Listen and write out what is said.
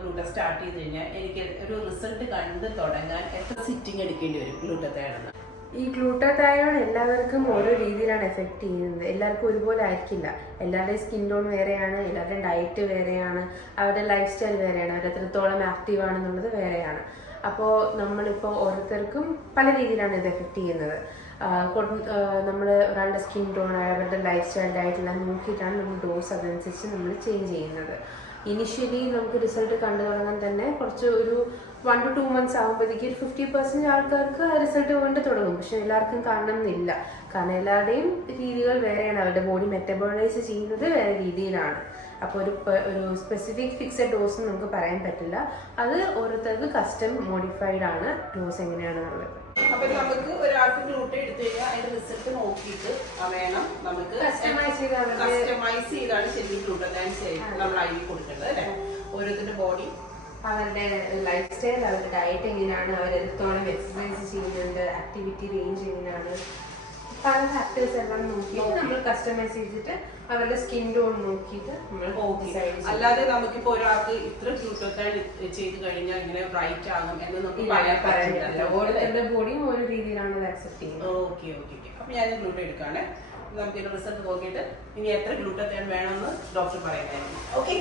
ഗ്ലൂട്ട start ചെയ്ത് കഴിഞ്ഞാൽ എനിക്ക് ഒരു റിസൾട്ട് കണ്ട് തുടങ്ങാൻ എത്ര സിറ്റിംഗ് എടുക്കേണ്ടി വരും ഗ്ലൂട്ടത്തായോണെന്ന്? ഈ ഗ്ലൂട്ടാത്തയോൺ എല്ലാവർക്കും ഓരോ രീതിയിലാണ് എഫക്ട് ചെയ്യുന്നത്. എല്ലാവർക്കും ഒരുപോലെ ആയിരിക്കില്ല. എല്ലാവരുടെയും സ്കിൻ ടോൺ വേറെയാണ്, എല്ലാവരുടെയും ഡയറ്റ് വേറെയാണ്, അവരുടെ ലൈഫ് സ്റ്റൈൽ വേറെയാണ്, അവർ എത്രത്തോളം ആക്റ്റീവ് ആണെന്നുള്ളത് വേറെയാണ്. അപ്പോൾ നമ്മളിപ്പോൾ ഓരോരുത്തർക്കും പല രീതിയിലാണ് ഇത് എഫക്ട് ചെയ്യുന്നത്. നമ്മൾ ഒരാളുടെ സ്കിൻ ടോൺ, അവരുടെ ലൈഫ് സ്റ്റൈൽ, ഡയറ്റെല്ലാം നോക്കിയിട്ടാണ് നമ്മൾ ഡോസ് അതനുസരിച്ച് നമ്മൾ ചേഞ്ച് ചെയ്യുന്നത്. ഇനിഷ്യലി നമുക്ക് റിസൾട്ട് കണ്ടു തുടങ്ങാൻ തന്നെ കുറച്ച് ഒരു 1 to 2 months ആകുമ്പോഴത്തേക്ക് 50% ആൾക്കാർക്ക് ആ റിസൾട്ട് കൊണ്ട് തുടങ്ങും. പക്ഷെ എല്ലാവർക്കും കാണണമെന്നില്ല. കാരണം എല്ലാവരുടെയും രീതികൾ വേറെയാണ്, അവരുടെ ബോഡി മെറ്റബോളൈസ് ചെയ്യുന്നത് വേറെ രീതിയിലാണ്. അപ്പോൾ ഒരു സ്പെസിഫിക് ഫിക്സഡ് ഡോസ് നമുക്ക് പറയാൻ പറ്റില്ല. അത് ഓരോരുത്തർക്ക് കസ്റ്റം മോഡിഫൈഡ് ആണ് ഡോസ് എങ്ങനെയാണെന്നുള്ളത്. അപ്പൊ നമുക്ക് ഒരാൾക്ക് ഗ്ലൂട്ട എടുത്തു കഴിഞ്ഞാൽ അതിന്റെ റിസൾട്ട് നോക്കിയിട്ട് വേണം നമുക്ക് കസ്റ്റമൈസ് ചെയ്താണ് ശരിക്കും ഗ്ലൂട്ടത്താൻ നമ്മൾ അരി കൊടുക്കേണ്ടത് അല്ലേ? ഓരോരുത്തരുടെ ബോഡി, അവരുടെ ലൈഫ് സ്റ്റൈൽ, അവരുടെ ഡയറ്റ് എങ്ങനെയാണ്, അവർ എത്രത്തോളം എക്സസൈസ് ചെയ്യുന്നുണ്ട്, ആക്ടിവിറ്റി റേഞ്ച് എങ്ങനെയാണ്, പല ഫാക്ടേഴ്സ് എല്ലാം നോക്കിയിട്ട് നമ്മൾ കസ്റ്റമൈസ് ചെയ്തിട്ട് അവരുടെ സ്കിൻ ടോൺ നോക്കിയിട്ട് നമ്മൾ അല്ലാതെ നമുക്കിപ്പോ ഒരാൾക്ക് ഇത്ര ഗ്ലൂട്ടത്താൻ ചെയ്ത് കഴിഞ്ഞാൽ ഇങ്ങനെ ബ്രൈറ്റ് ആകും എന്ന് നമുക്ക് പറയാൻ പറ്റില്ല. ഓരോരുത്തരുടെ ബോഡിയും ഓരോ രീതിയിലാണ് ആക്സെപ്റ്റ് ചെയ്യുന്നത്. Okay okay okay. അപ്പൊ ഞാൻ ഗ്ലൂട്ട എടുക്കാണ്. നമുക്ക് റിസൾട്ട് നോക്കിയിട്ട് ഇനി എത്ര ഗ്ലൂട്ടത്താൻ വേണമെന്ന് ഡോക്ടർ പറയുന്നതായിരിക്കും. ഓക്കെ.